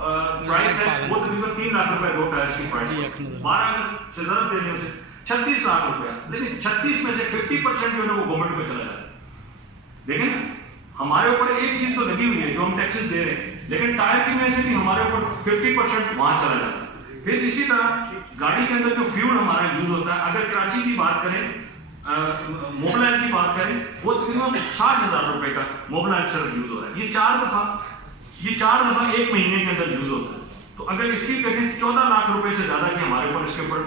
Price है वो तकरीबन 3 लाख रुपए 2 टायर्स की प्राइस, 12 अगस्त से जरूरत देने उसे 36 लाख रुपया, लेकिन 36 में से 50% जो है वो गवर्नमेंट को चला जाता है। देखें ना, हमारे ऊपर एक चीज तो लगी हुई है जो हम टैक्सेस दे रहे हैं, लेकिन टायर की में से भी हमारे ऊपर 50% वहां चला जाता है। फिर इसी तरह गाड़ी के अंदर जो फ्यूल हमारा यूज होता है, अगर कराची की बात करें, मोबाइल की बात करें, वो तकरीबन 60,000 रुपए का मोबाइल सिर्फ यूज हो रहा है। ये 4 दफा 1 महीने के अंदर यूज होता है। तो अगर इसकी कहें 14 लाख रुपए से ज्यादा की हमारे ऊपर इसके ऊपर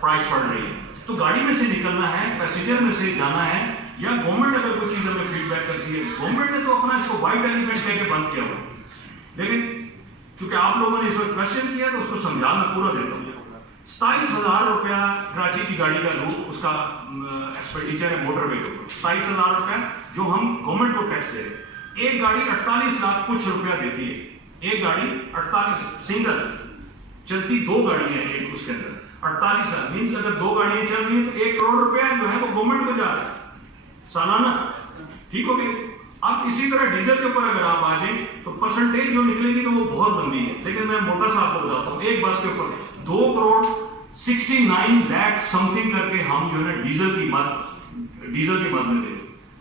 प्राइस पड़ रही है, तो गाड़ी में से निकलना है, पैसेंजर में से जाना है, या गवर्नमेंट अगर कोई चीज हमें फीडबैक करती है, गवर्नमेंट ने तो अपना इसको वाइड एलिमेंट कहकर बंद किया हुआ, लेकिन चूंकि आप लोगों ने इस वक्त क्वेश्चन किया तो उसको समझा मैं पूरा देता हूँ। 27,000 रुपया कराची की गाड़ी का रूट उसका एक्सपेंडिचर है मोटरवे के ऊपर, 27,000 रुपया जो हम गवर्नमेंट को टैक्स दे रहे हैं। एक गाड़ी 48 लाख कुछ रुपया देती है, एक गाड़ी 48 सिंगल चलती, 2 गाड़ियां हैं एक उसके अंदर 48 लाख मीन्स अगर 2 गाड़ियां चल रही है तो 1 करोड़ रुपया जो है वो गवर्नमेंट को जा रहा है सालाना, ठीक हो गई। अब इसी तरह डीजल के ऊपर अगर आप आ जाए तो परसेंटेज जो निकलेगी तो वो बहुत लंबी है, लेकिन मैं मोटा सा आपको बताता हूँ, एक बस के ऊपर 2 करोड़ 69 लाख समथिंग करके हम जो है डीजल की मद में दे।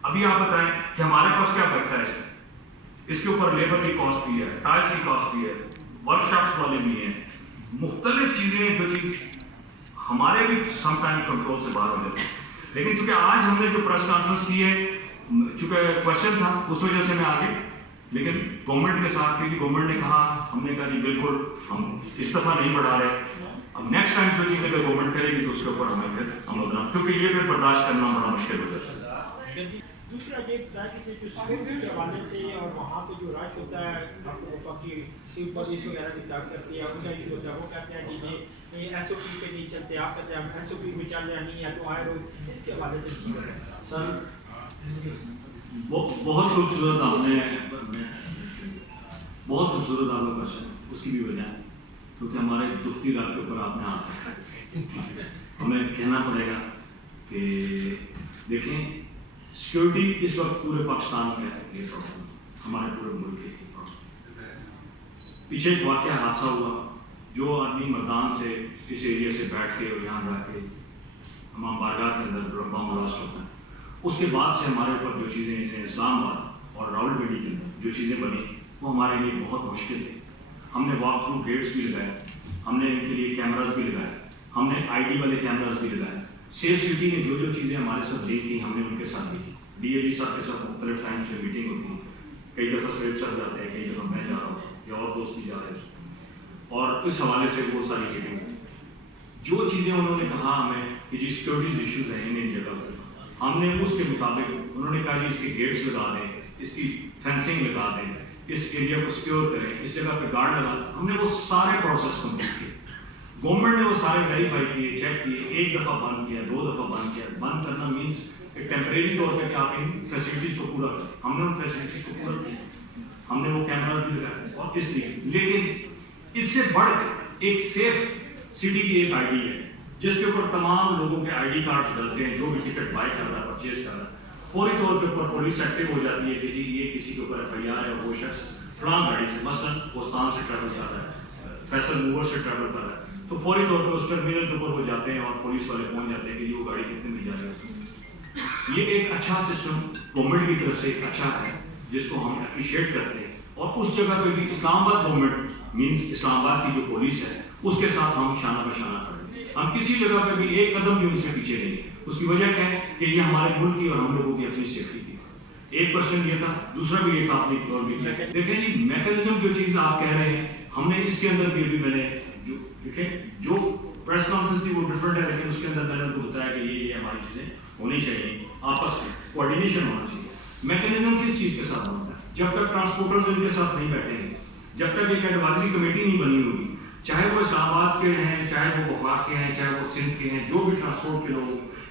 अभी आप बताएं कि हमारे पास क्या बचता है, इसके ऊपर लेबर की कॉस्ट भी है, टायर्स की कॉस्ट भी है, वर्कशॉप्स वाले भी हैं, मुख्तलिफ चीजें जो चीज हमारे भी सम टाइम कंट्रोल से बाहर हो जाती है। लेकिन चूंकि आज हमने जो प्रेस कॉन्फ्रेंस की है, चूंकि क्वेश्चन था उस वजह से मैं आ गई, लेकिन गवर्नमेंट के साथ, क्योंकि गवर्नमेंट ने कहा, हमने कहा जी बिल्कुल हम इस दफा नहीं बढ़ा रहे, अब नेक्स्ट टाइम जो चीजें अगर गवर्नमेंट करेगी तो उसके ऊपर हमें फिर अमल करना, क्योंकि ये फिर बर्दाश्त करना बड़ा मुश्किल हो जाता है। दूसरा ये था कि जो सिक्योरिटी के हवाले से और वहाँ पे जो रश होता है, आपको पुलिस वगैरह की ताक करती है, उनका यूज होता है, वो कहते हैं कि ये SOP पे नहीं चलते, आप कहते हैं हम SOP पे चल रहे नहीं है, तो आए रोज इसके हवाले से सर बहुत खूबसूरत आपने बहुत खूबसूरत आपका क्वेश्चन, उसकी भी वजह है क्योंकि हमारे दुखती रात के ऊपर आपने हाथ रखा। हमें कहना पड़ेगा कि देखें, सिक्योरिटी इस वक्त पूरे पाकिस्तान में ये प्रॉब्लम, हमारे पूरे मुल्क की प्रॉब्लम। पीछे एक वाकया हादसा हुआ, जो आदमी मैदान से इस एरिया से बैठ के और यहाँ जाके हमाम बारगाह के अंदर बम ब्लास्ट होता है, उसके बाद से हमारे ऊपर जो चीज़ें इस्लामाबाद और रावलपिंडी के अंदर जो चीज़ें बनी वो हमारे लिए बहुत मुश्किल थी। हमने वॉक थ्रू गेट्स भी लगाए, हमने इनके लिए कैमराज भी लगाए, हमने ID वाले कैमराज भी लगाए। सेफ सिटी ने जो चीज़ें हमारे साथ दी थी हमने उनके साथ दी। DAG साहब के साथ मुख्तलिफ टाइम से मीटिंग होती है, कई दफ़ा स्वेब साहब जाते हैं, कई दफ़ा मैं जा रहा हूँ या और दोस्त भी जा रहे हैं, और इस हवाले से वो सारी मीटिंग जो चीज़ें उन्होंने कहा हमें कि जी सिक्योरिटी इशूज़ हैं इन जगह पर, हमने उसके मुताबिक उन्होंने कहा जी इसके गेट्स लगा दें, इसकी फेंसिंग लगा दें, इस एरिया को सिक्योर करें, इस जगह पे गार्ड लगा दें। हमने वो सारे प्रोसेस कंप्लीट किए, गवर्नमेंट ने वो सारे वेरीफाई किए, चेक किए, एक दफ़ा बंद किया, 2 दफ़ा बंद किया। बंद करना मीन्स एक टेम्परेरी तौर पर कि आप इन फैसिलिटीज़ को पूरा करें, हमने उन फैसिलिटीज़ को पूरा किया, हमने वो कैमराज भी लगाए और इसलिए। लेकिन इससे बढ़ एक सेफ सिटी की एक ID है जिसके ऊपर तमाम लोगों के ID कार्ड डलते हैं, जो भी टिकट बाय कर रहा है, परचेज कर रहा है, फौरी तौर के ऊपर पुलिस एक्टिव हो जाती है कि जी ये किसी के ऊपर FIR है, वो शख्स फलां गाड़ी से मसलन पोस्तान से ट्रैवल कर रहा है, फैसल मूवर से ट्रैवल कर रहा है, तो फौरी तौर पर उस टर्मिनल के ऊपर वो जाते हैं और पुलिस वाले पहुंच जाते हैं कि वो गाड़ी कितने में जा रही है। ये एक अच्छा सिस्टम गवर्नमेंट की तरफ से अच्छा है जिसको हम अप्रिशिएट करते हैं, और उस जगह पे भी इस्लामाबाद गवर्नमेंट मीन्स इस्लामाबाद की जो पुलिस है उसके साथ हम शाना बशाना करें। हम किसी जगह पे भी एक कदम भी उनसे पीछे नहीं। उसकी वजह क्या है कि ये हमारे मुल्क की और हम लोगों की अपनी सेफ्टी की। एक क्वेश्चन ये था, दूसरा भी एक आपने और भी किया। देखें जी मैकेनिज्म जो चीज़ आप कह रहे हैं, हमने इसके अंदर भी अभी मैंने जो देखें जो प्रेस कॉन्फ्रेंस थी वो डिफरेंट है, लेकिन उसके अंदर मैंने उनको बताया कि ये हमारी चीज़ें होनी चाहिए, आपस में कोऑर्डिनेशन होना चाहिए। मैकेनिज्म किस चीज़ के साथ बनता है? जब तक ट्रांसपोर्टर्स इनके साथ नहीं बैठेंगे, जब तक एक एडवाइजरी कमेटी नहीं बनी होगी, चाहे वो इस्लामाबाद के हैं, चाहे वो वफाक के हैं, चाहे वो सिंध के हैं, जो भी ट्रांसपोर्ट के लोग,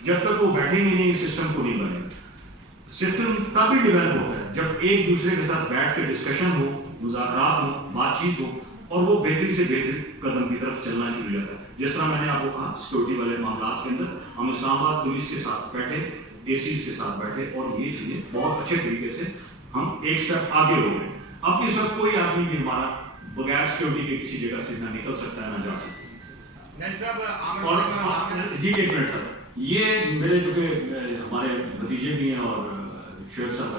जब तक वो बैठेंगे नहीं इस सिस्टम को नहीं बनेगा। सिस्टम तभी डेवलप होगा जब एक दूसरे के साथ बैठ के डिस्कशन हो, मुज़ाकरात हो, बातचीत हो, और वो बेहतरी से बेहतर कदम की तरफ चलना शुरू हो जाता है। जिस तरह मैंने आपको कहा सिक्योरिटी वाले मामला के अंदर हम इस्लामाबाद पुलिस के साथ बैठे, ACs के साथ बैठे, और ये चीज़ें बहुत अच्छे तरीके से हम एक स्टेप आगे हो गए। अब इस वक्त कोई आदमी भी हमारा बगैर सिक्योरिटी के किसी जगह से ना निकल सकता है ना जा सकता है। और जी एक मिनट सर, ये मेरे जो कि हमारे भतीजे भी हैं और शेख साहब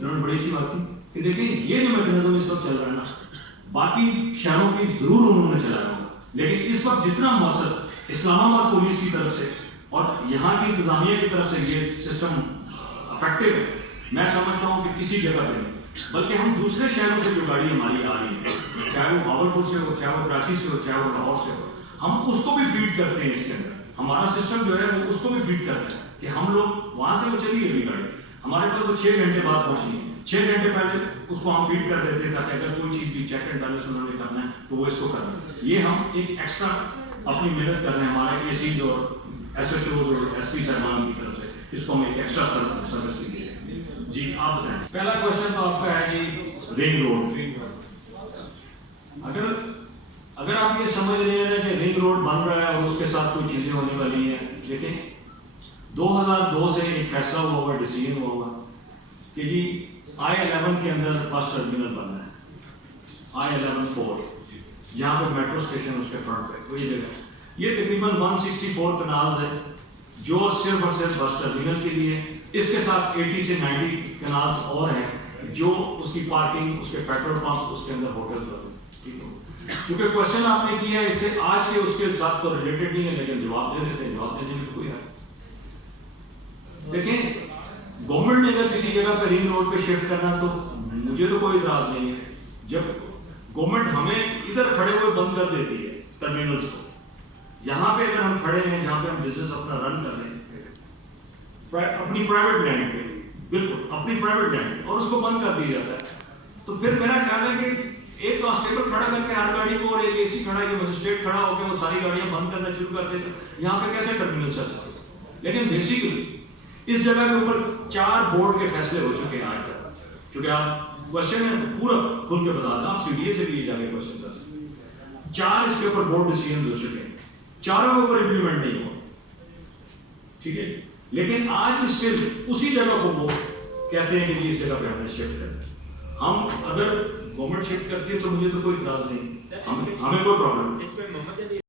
इन्होंने बड़ी अच्छी बात की कि देखिए ये जो मैकेनिज्म इस वक्त चल रहा है ना, बाकी शहरों की जरूर उन्होंने चलाया होगा, लेकिन इस वक्त जितना मकसद इस्लामाबाद पुलिस की तरफ से और यहाँ की इंतजामिया की तरफ से ये सिस्टम अफेक्टिव है, मैं समझता हूँ कि किसी जगह पे नहीं, बल्कि हम दूसरे शहरों से जो गाड़ी हमारी आ रही है, चाहे वो भावलपुर से हो, चाहे वो कराची से हो, चाहे वो लाहौर से हो, हम उसको भी फीड करते हैं इसके अंदर। हमारा सिस्टम जो है वो उसको भी फीड करता है कि हम लोग वहाँ से वो चली गई गाड़ी, हमारे पास वो 6 घंटे बाद पहुँची है, 6 घंटे पहले उसको हम फीड कर देते ताकि अगर कोई चीज़ भी चेक एंड बैलेंस उन्होंने करना है तो वो इसको करना है। ये हम एक एक्स्ट्रा अपनी मेहनत कर रहे हैं हमारे एसीज और SHOs और SP साहबान की तरफ से, इसको हम एक एक्स्ट्रा सर्विस दी है। जी आप बताएं। पहला क्वेश्चन तो आपका है जी रिंग रोड। अगर आप ये समझ रहे हैं कि रिंग रोड बन रहा है और उसके साथ कोई चीजें होने वाली हैं, देखिए 2002 से एक फैसला हुआ होगा, डिसीजन हुआ होगा कि जी I-11 के अंदर बस टर्मिनल बनना है, I-11 4 जहाँ पे मेट्रो स्टेशन उसके फ्रंट पे वही जगह, ये तकरीबन 164 कनाल्स है जो सिर्फ और सिर्फ बस टर्मिनल के लिए, इसके साथ 80 से 90 कनाल्स और हैं जो उसकी पार्किंग, उसके पेट्रोल पंप, उसके अंदर होटल्स होते हैं। ठीक है, क्योंकि क्वेश्चन आपने किया है इससे आज के उसके साथ तो रिलेटेड नहीं है, लेकिन जवाब दे देते हैं, जवाब देने में कोई है। देखिए गवर्नमेंट ने अगर किसी जगह पे रिंग रोड पे शिफ्ट करना तो मुझे तो कोई इतराज नहीं है। जब गवर्नमेंट हमें इधर खड़े हुए बंद कर देती है टर्मिनल्स को, यहाँ पे अगर हम खड़े हैं जहाँ पे हम बिजनेस अपना रन कर रहे हैं अपनी प्राइवेट लैंड पे, बिल्कुल अपनी प्राइवेट लैंड, और उसको बंद कर दिया जाता है, तो फिर मेरा ख्याल है कि एक कांस्टेबल खड़ा करके हर गाड़ी को और एक AC खड़ा है, मजिस्ट्रेट खड़ा होकर वो सारी गाड़ियां बंद करना शुरू कर देते, यहाँ पे कैसे टर्मिनल चल सकते। लेकिन बेसिकली इस जगह के ऊपर 4 बोर्ड के फैसले हो चुके हैं आज तक, क्योंकि आप क्वेश्चन है तो पूरा खुल के बता दें, आप CDA से भी जाके क्वेश्चन कर सकते हैं। 4 इसके ऊपर बोर्ड डिसीजन हो चुके हैं, चारों के ऊपर इंप्लीमेंट नहीं हुआ। ठीक है, लेकिन आज भी स्टिल उसी जगह को वो कहते हैं कि जी इस जगह पे हमने शिफ्ट करना। हम अगर गवर्नमेंट शिफ्ट करती है तो मुझे तो कोई इतराज नहीं, हमें कोई प्रॉब्लम नहीं।